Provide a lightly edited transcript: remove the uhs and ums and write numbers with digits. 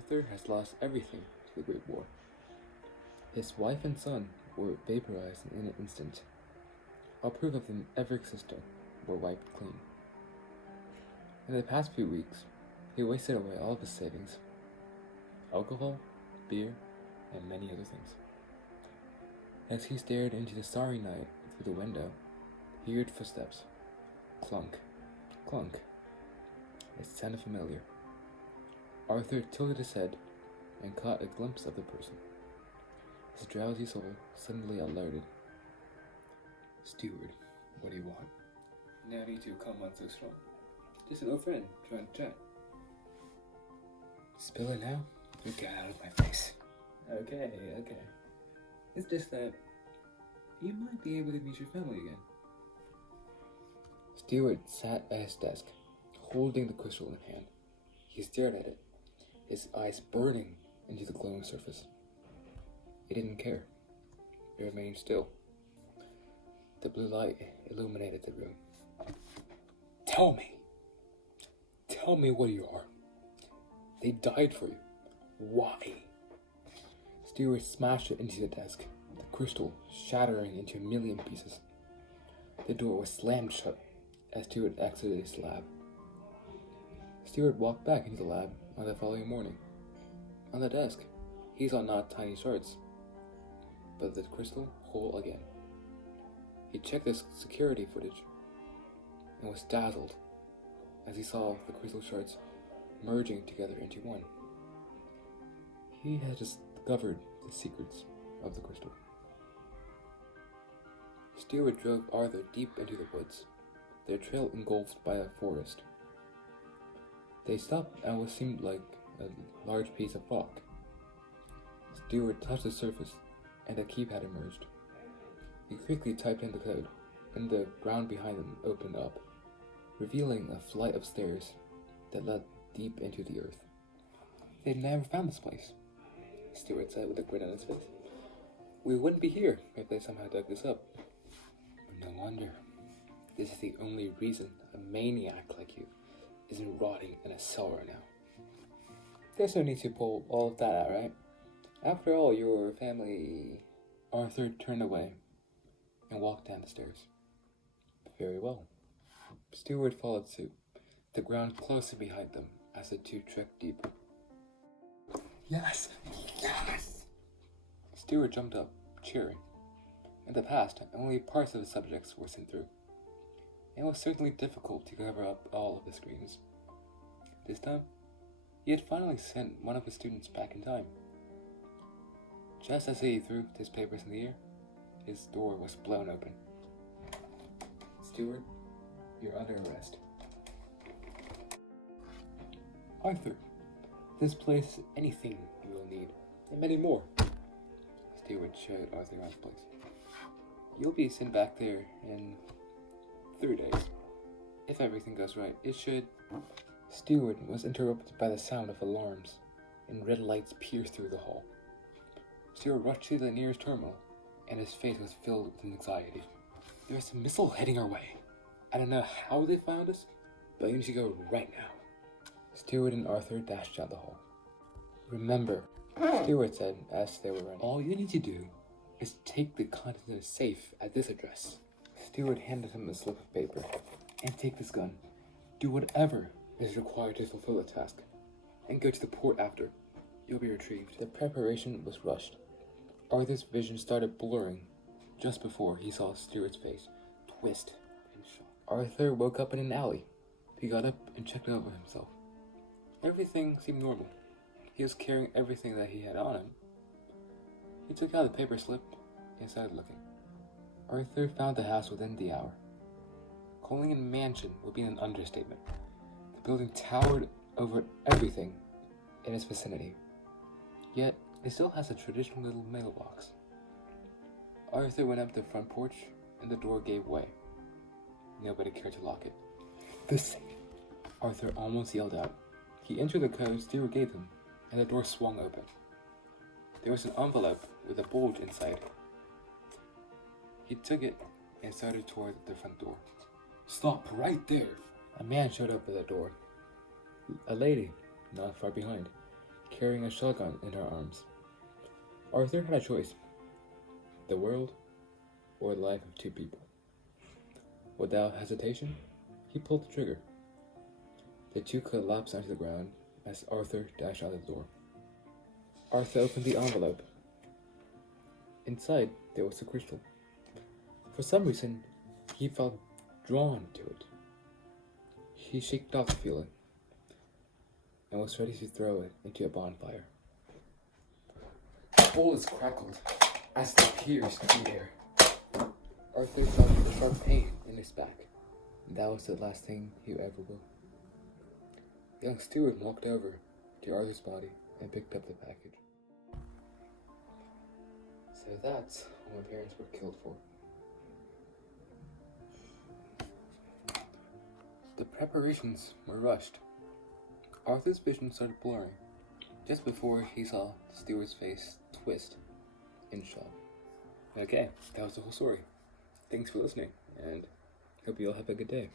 Arthur has lost everything to the Great War. His wife and son were vaporized in an instant. All proof of them ever existing were wiped clean. In the past few weeks, he wasted away all of his savings. Alcohol, beer, and many other things. As he stared into the starry night through the window, he heard footsteps. Clunk, clunk. It sounded familiar. Arthur tilted his head and caught a glimpse of the person. His drowsy soul suddenly alerted. Steward, what do you want? No need to come on so strong. Just an old friend trying to chat. Spill it now? You get out of my face. Okay. It's just that you might be able to meet your family again. Steward sat at his desk, holding the crystal in hand. He stared at it, his eyes burning into the glowing surface. He didn't care. It remained still. The blue light illuminated the room. Tell me what you are. They died for you. Why? Stewart smashed it into the desk, the crystal shattering into a million pieces. The door was slammed shut as Stewart exited his lab. Stewart walked back into the lab on the following morning. On the desk, he saw not tiny shards, but the crystal whole again. He checked the security footage and was dazzled as he saw the crystal shards merging together into one. He had discovered the secrets of the crystal. Stewart drove Arthur deep into the woods, their trail engulfed by a forest. They stopped at what seemed like a large piece of rock. Stewart touched the surface, and a keypad emerged. He quickly typed in the code, and the ground behind them opened up, revealing a flight of stairs that led deep into the earth. They'd never found this place, Stewart said with a grin on his face. We wouldn't be here if they somehow dug this up. No wonder. This is the only reason a maniac like you isn't rotting in a cellar now. There's no need to pull all of that out, right? After all, your family... Arthur turned away and walked down the stairs. Very well. Stewart followed suit, the ground closely behind them as the two trekked deeper. Yes! Stewart jumped up, cheering. In the past, only parts of the subjects were sent through. It was certainly difficult to cover up all of the screens. This time, he had finally sent one of his students back in time. Just as he threw his papers in the air, his door was blown open. Stewart, you're under arrest. Arthur, this place is anything you will need, and many more. Stewart showed Arthur around the place. You'll be sent back there in 3 days. If everything goes right, it should... Stewart was interrupted by the sound of alarms, and red lights pierced through the hall. Stewart rushed to the nearest terminal, and his face was filled with anxiety. There's a missile heading our way. I don't know how they found us, but you need to go right now. Stewart and Arthur dashed down the hall. Remember, Stewart said as they were running, all you need to do is take the contents of the safe at this address. Stewart handed him a slip of paper. And take this gun. Do whatever is required to fulfill the task, and go to the port after. You'll be retrieved. The preparation was rushed. Arthur's vision started blurring just before he saw Stewart's face twist in shock. Arthur woke up in an alley. He got up and checked over himself. Everything seemed normal. He was carrying everything that he had on him. He took out the paper slip and started looking. Arthur found the house within the hour. Calling it a mansion would be an understatement. The building towered over everything in its vicinity. Yet, it still has a traditional little mailbox. Arthur went up the front porch, and the door gave way. Nobody cared to lock it. The safe! Arthur almost yelled out. He entered the code Stewart gave him, and the door swung open. There was an envelope with a bulge inside. He took it and started toward the front door. Stop right there! A man showed up at the door. A lady, not far behind. carrying a shotgun in her arms. Arthur had a choice: the world or the life of two people. Without hesitation, he pulled the trigger. The two collapsed onto the ground as Arthur dashed out the door. Arthur opened the envelope. Inside, there was a crystal. For some reason, he felt drawn to it. He shook off the feeling and was ready to throw it into a bonfire. Bullets crackled as they pierced the air. Arthur felt a sharp pain in his back. That was the last thing he ever will. Young Stewart walked over to Arthur's body and picked up the package. So that's what my parents were killed for. The preparations were rushed. Arthur's vision started blurring just before he saw Stewart's face twist in shock. Okay, that was the whole story. Thanks for listening, and hope you all have a good day.